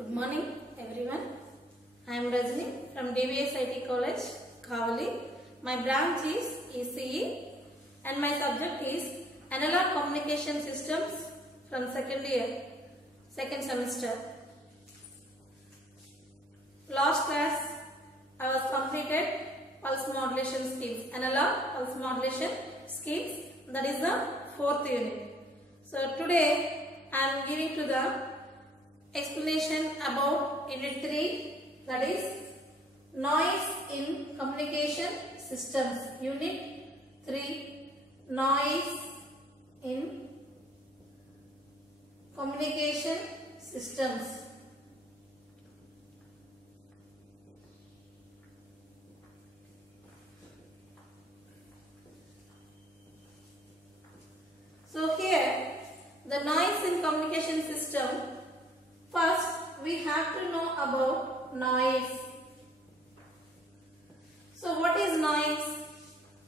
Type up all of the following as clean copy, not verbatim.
Good morning everyone. I am Rajni from DVS IT College, Kavali. My branch is ECE and my subject is Analog Communication Systems from second year, second semester. Last class I was completed pulse modulation schemes, analog pulse modulation schemes, that is the 4th unit. So today I am giving to the explanation about unit 3, that is noise in communication systems. Unit 3, noise in communication systems. So here the noise in communication system. First, we have to know about noise. So, what is noise?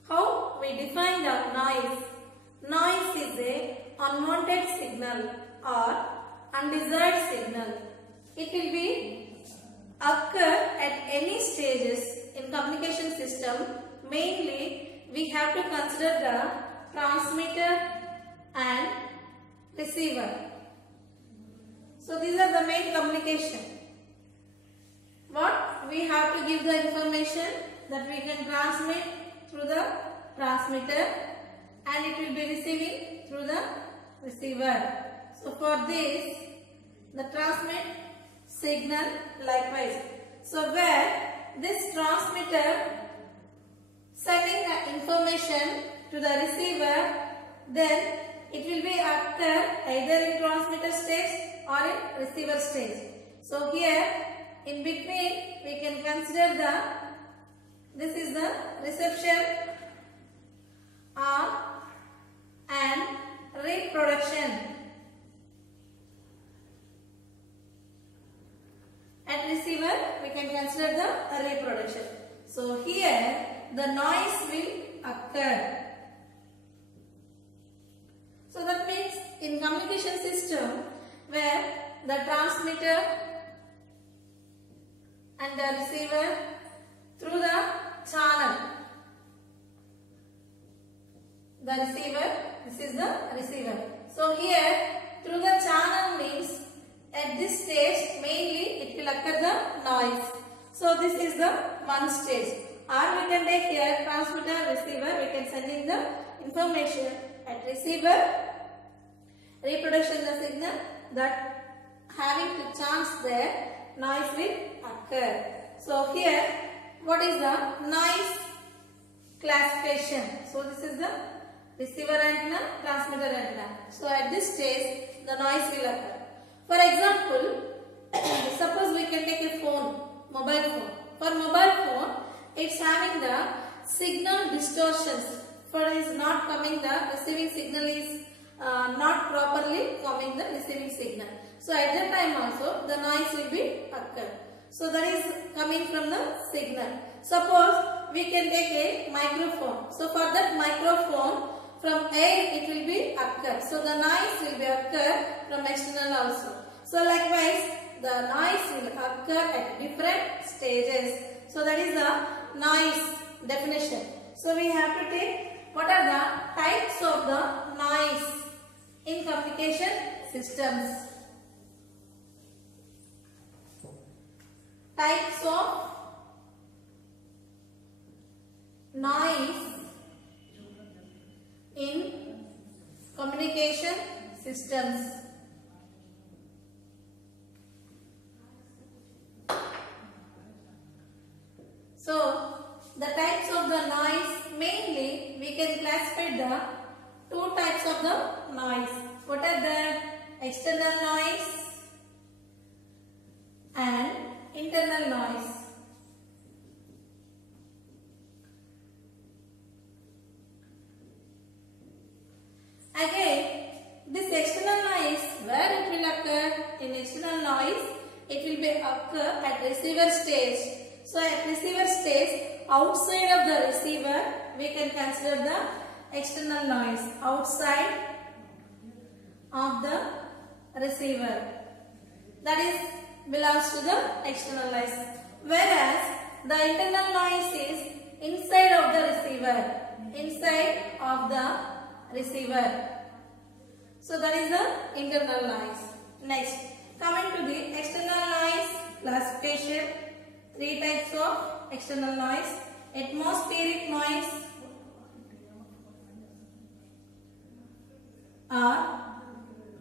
How we define the noise? Noise is a unwanted signal or undesired signal. It will be occur at any stages in communication system. Mainly, we have to consider the transmitter and receiver. So these are the main communication. What? We have to give the information that we can transmit through the transmitter and it will be receiving through the receiver. So for this, the transmit signal likewise. So where this transmitter sending the information to the receiver, then it will be occur either in transmitter stage or in receiver stage. So here in between we can consider this is the reception and reproduction. At receiver we can consider the reproduction. So here the noise will occur. So that means in communication system where the transmitter and the receiver through the channel. The receiver, this is the receiver. So here through the channel means at this stage mainly it will occur the noise. So this is the one stage. Or we can take here transmitter, receiver, we can send in the information at receiver, reproduction the signal, that having to chance there noise will occur. So here what is the noise classification? So this is the receiver antenna, transmitter antenna. So at this stage the noise will occur. For example, suppose we can take a phone, mobile phone. For mobile phone, it's having the signal distortions. For it is not coming, the receiving signal is not properly coming the receiving signal. So at that time also the noise will be occur. So that is coming from the signal. Suppose we can take a microphone. So for that microphone from air it will be occur. So the noise will be occur from external also. So likewise the noise will occur at different stages. So that is the noise definition. So we have to take what are the types of the noise in communication systems. Types of noise in communication systems. So the types of the noise, mainly we can classify the two types of the noise. What are the external noise and internal noise? Again, this external noise, where it will occur? In external noise, it will be occur at receiver stage. So at receiver stage, outside of the receiver, we can consider the external noise. Outside of the receiver. That is belongs to the external noise, whereas the internal noise is inside of the receiver. Inside of the receiver. So that is the internal noise. Next, coming to the external noise classification. Three types of external noise: atmospheric noise or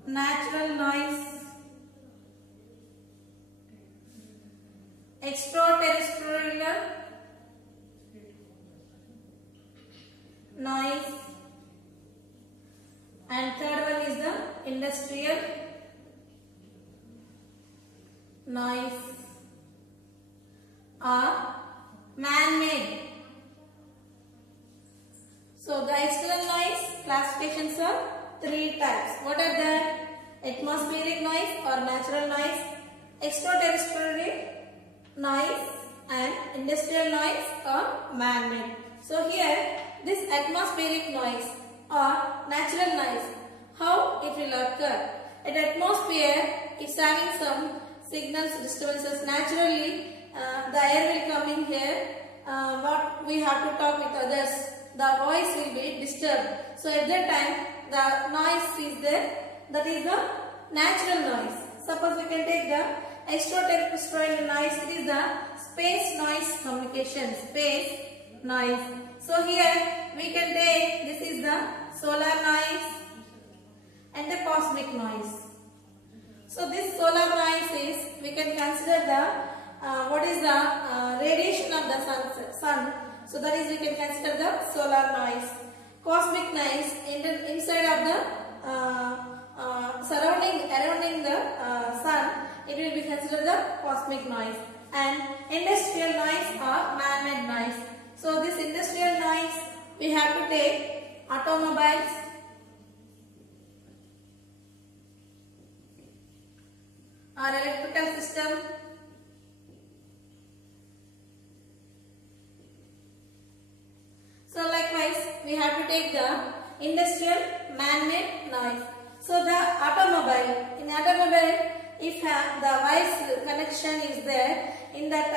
natural noise, extraterrestrial noise, and third one is the industrial noise or man-made. So the external noise classifications are three types. What are they? Atmospheric noise or natural noise, extraterrestrial noise, and industrial noise or man-made. So here this atmospheric noise or natural noise, how it will occur? At atmosphere, it's having some signals, disturbances. Naturally, the air will come in here. What we have to talk with others, the voice will be disturbed. So at that time, the noise is there. That is the natural noise. Suppose we can take the extraterrestrial noise. It is the space noise communication. Space noise. So here we can take, this is the solar noise and the cosmic noise. So this solar noise is, we can consider the what is the radiation of the sun. So that is, we can consider the solar noise. Cosmic noise inside of the surrounding the sun, it will be considered the cosmic noise. And industrial noise or man-made noise. So this industrial noise, we have to take automobiles, or electrical system, so likewise we have to take the industrial man-made noise. So the automobile, in automobile, if the voice connection is there, in that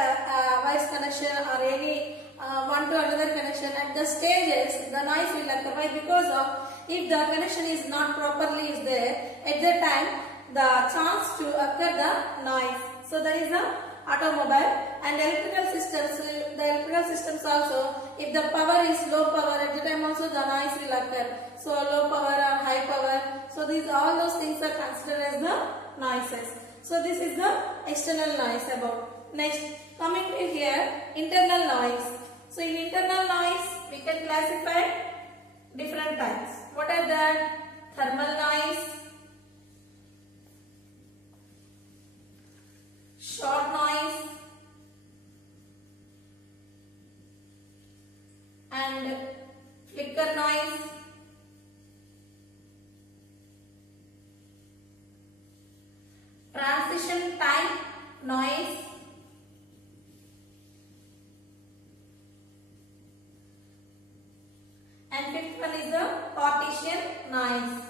voice connection or any one to another connection, at the stages the noise will occur. Why? Because of, if the connection is not properly is there, at that time the chance to occur the noise. So that is the automobile. And electrical systems, the electrical systems also, if the power is low power, at the time also the noise will occur. So low power or high power, so these all those things are considered as the noises. So this is the external noise about. Next, coming to here, internal noise. So in internal noise, we can classify different types. What are that? Thermal noise, short noise, and flicker noise, transition time noise, and fifth one is the partition noise.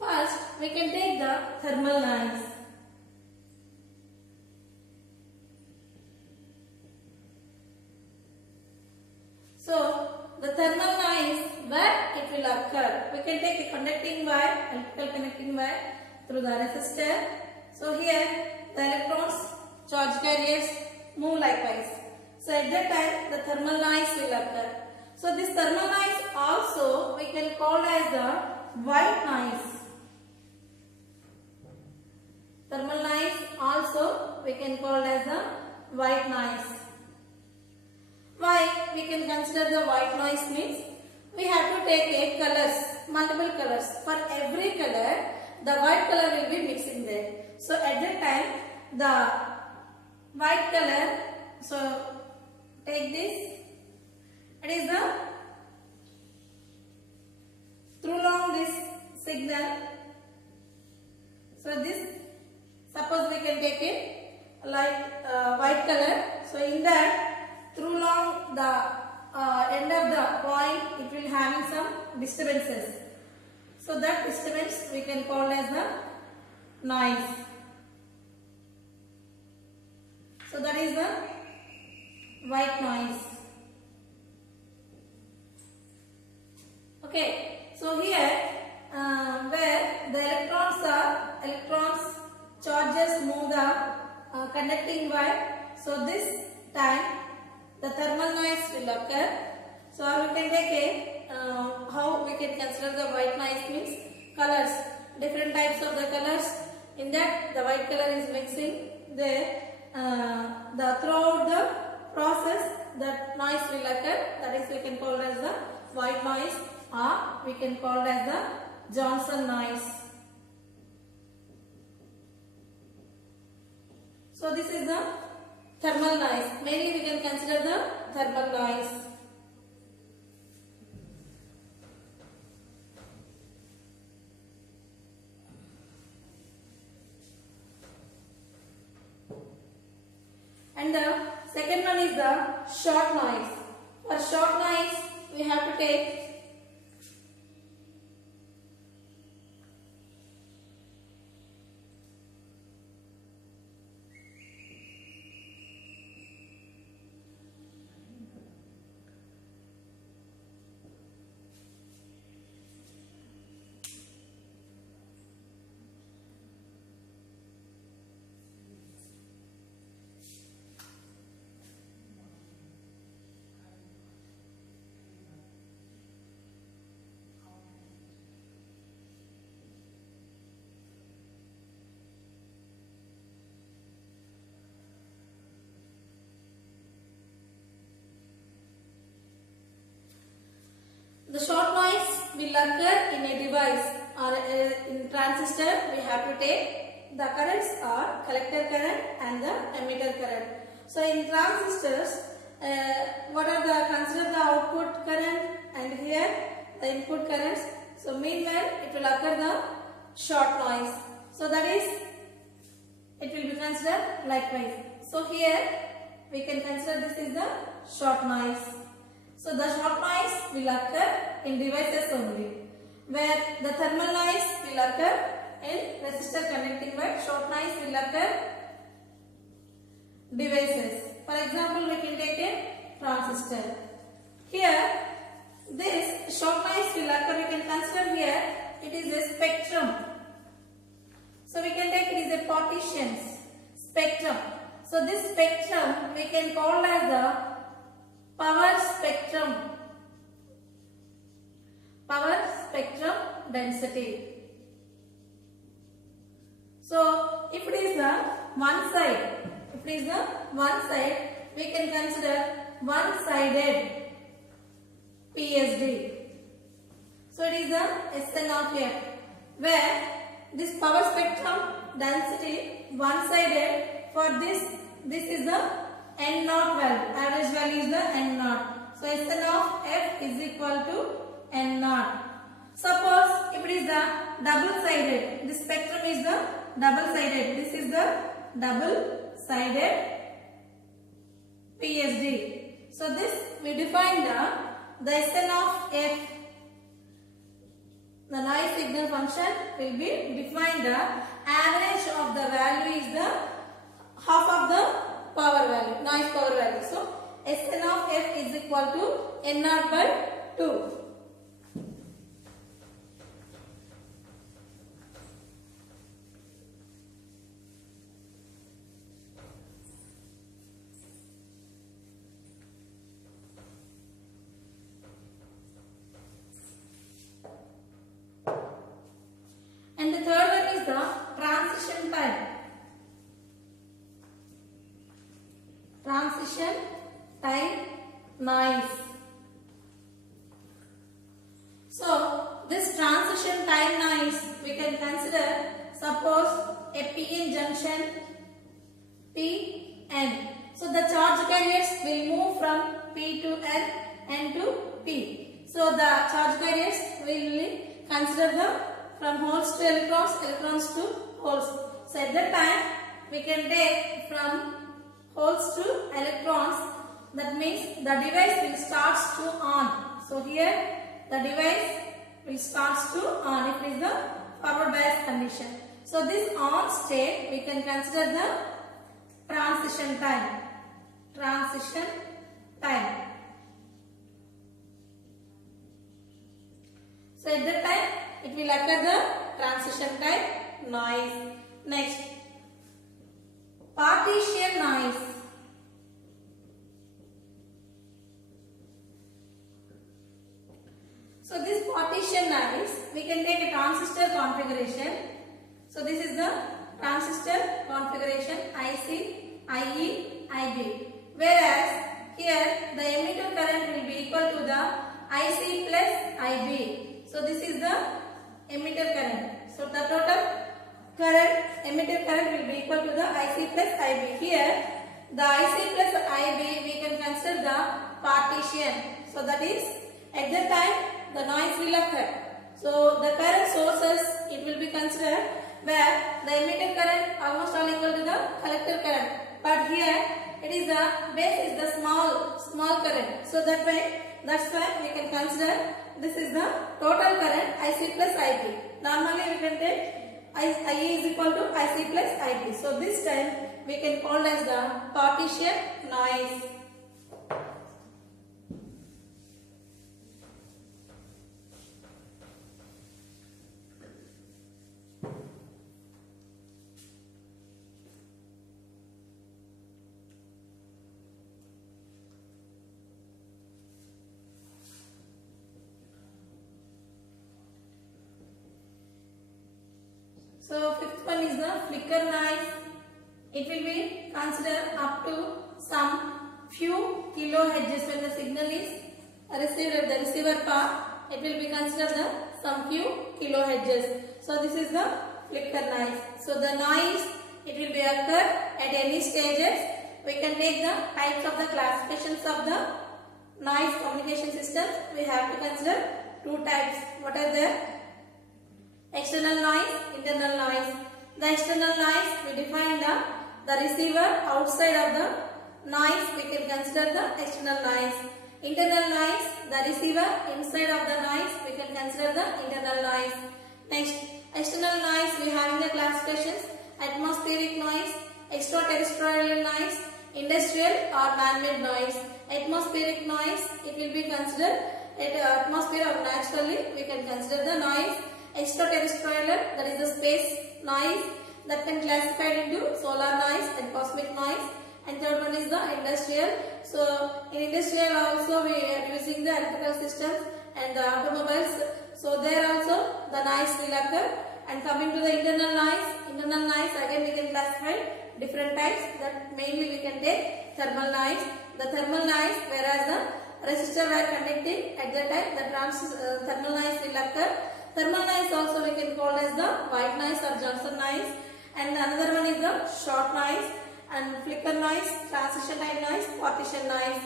First, we can take the thermal noise. So, the thermal noise, where it will occur? We can take a conducting wire, electrical connecting wire through the resistor. So, here the electrons, charge carriers move likewise. So, at that time the thermal noise will occur. So, this thermal noise also we can call as the white noise. Thermal noise also we can call as the white noise. Why we can consider the white noise means, we have to take a colors, multiple colors. For every color, the white color will be mixing there. So at that time, the white color, so take this, it is the, through along this signal. So this, suppose we can take a like white color. So in that, through along the end of the point, it will having some disturbances. So that disturbance we can call as the noise. So that is the white noise. Okay. So here where the electrons charges move the conducting wire. So this time the thermal noise will occur. So we can take a how we can consider the white noise means colors, different types of the colors. In that the white color is mixing there. Throughout the process that noise will occur, that is we can call as the white noise, or we can call as the Johnson noise. So this is the thermal noise. Mainly we can consider the thermal noise. And the second one is the short noise. For short noise, we have to take the short noise will occur in a device or in transistor. We have to take the currents are collector current and the emitter current. So in transistors, what are the consider the output current and here the input currents. So meanwhile it will occur the short noise. So that is it will be considered likewise. So here we can consider this is the short noise. So the short noise will occur in devices only, where the thermal noise will occur in resistor connecting wire. Short noise will occur devices. For example, we can take a transistor. Here, this short noise will occur. We can consider here it is a spectrum. So we can take it is a partitions spectrum. So this spectrum we can call as the power spectrum density. So if it is the one side, we can consider one-sided PSD. So it is the Sn of F, where this power spectrum density one-sided. For this is the N naught value. Average value is the N naught. So Sn of F is equal to N naught. Suppose if it is the double-sided, this spectrum is the double-sided. This is the double-sided PSD. So this we define the Sn of F. The noise signal function will be defined. The average of the value is the half of the power value, noise power value. So Sn of F is equal to N naught by 2. And the third one is the transition time. Transition time noise. So this transition time noise we can consider, suppose a PN junction PN. So the charge carriers will move from P to N, N to P. So the charge carriers will consider the from holes to electrons, electrons to holes. So at that time we can take from holes to electrons. That means the device will start to on. So here the device will start to on if it is the forward bias condition. So this on state we can consider the transition time. Transition time. So at that time it will occur the transition type noise. Next, partition noise. So this partition noise, we can take a transistor configuration. So this is the transistor configuration IC, IE, IB. Whereas here the emitter current will be equal to the IC plus IB. So this is the emitter current. So the total current, emitter current will be equal to the IC plus IB. Here the IC plus IB we can consider the partition. So that is at that time the noise will occur. So the current sources it will be considered where the emitter current almost all equal to the collector current. But here it is the base is the small current. So that's why we can consider this is the total current IC plus IB. Normally we can take IE is equal to IC plus IB. So this time we can call as the partition noise. So fifth one is the flicker noise. It will be considered up to some few kilohertz when the signal is received at the receiver part. It will be considered the some few kilohertz. So this is the flicker noise. So the noise it will be occur at any stages. We can take the types of the classifications of the noise communication systems. We have to consider two types. What are they? External noise, internal noise. The external noise we define the receiver outside of the noise we can consider the external noise. Internal noise, the receiver inside of the noise we can consider the internal noise. Next, external noise we have in the classifications atmospheric noise, extraterrestrial noise, industrial or man-made noise. Atmospheric noise it will be considered at atmosphere or naturally we can consider the noise. Extraterrestrial, that is the space noise that can classify into solar noise and cosmic noise. And third one is the industrial. So in industrial also we are using the electrical systems and the automobiles. So there also the noise will occur. And coming to the internal noise again we can classify different types. That mainly we can take thermal noise. The thermal noise, whereas the resistor were conducting at that time the thermal noise will occur. Thermal noise also we can call as the white noise or Johnson noise, and another one is the short noise and flicker noise, transition time noise, partition noise.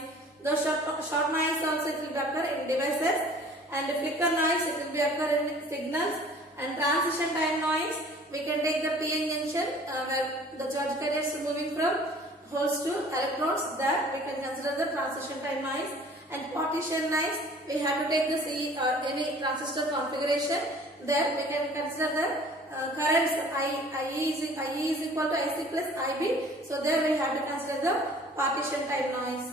The short noise also it will occur in devices, and flicker noise it will be occur in signals, and transition time noise we can take the PN junction where the charge carriers moving from holes to electrons. There we can consider the transition time noise. And partition noise, we have to take the C or any transistor configuration. There we can consider the currents IE is equal to IC plus IB. So there we have to consider the partition type noise.